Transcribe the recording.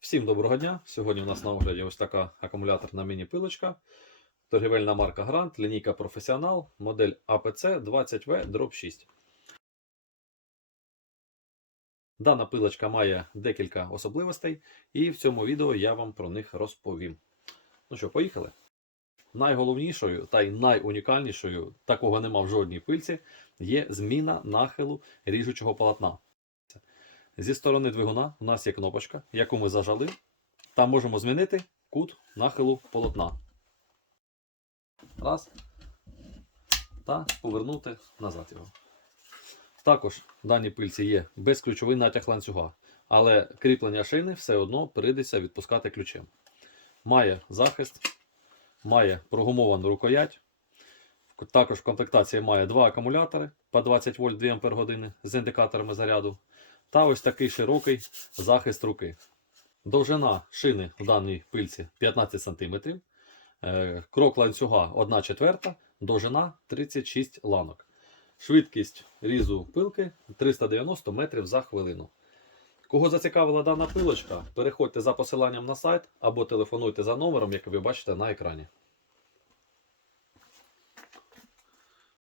Всім доброго дня! Сьогодні у нас на огляді ось така акумуляторна міні-пилочка. Торгівельна марка Грант, лінійка Професіонал, модель APC 20V 6. Дана пилочка має декілька особливостей, і в цьому відео я вам про них розповім. Ну що, поїхали? Найголовнішою та й найунікальнішою, такого нема в жодній пильці, є зміна нахилу ріжучого полотна. Зі сторони двигуна у нас є кнопочка, яку ми зажали. Там можемо змінити кут нахилу полотна. Раз. Та повернути назад його. Також в даній пильці є безключовий натяг ланцюга, але кріплення шини все одно прийдеться відпускати ключем. Має захист, має прогумовану рукоять. Також в комплектації має два акумулятори по 20 вольт 2 Ах з індикаторами заряду та ось такий широкий захист руки. Довжина шини в даній пильці 15 см, е, крок ланцюга 1 четверта, довжина 36 ланок. Швидкість різу пилки 390 метрів за хвилину. Кого зацікавила дана пилочка, переходьте за посиланням на сайт або телефонуйте за номером, який ви бачите на екрані.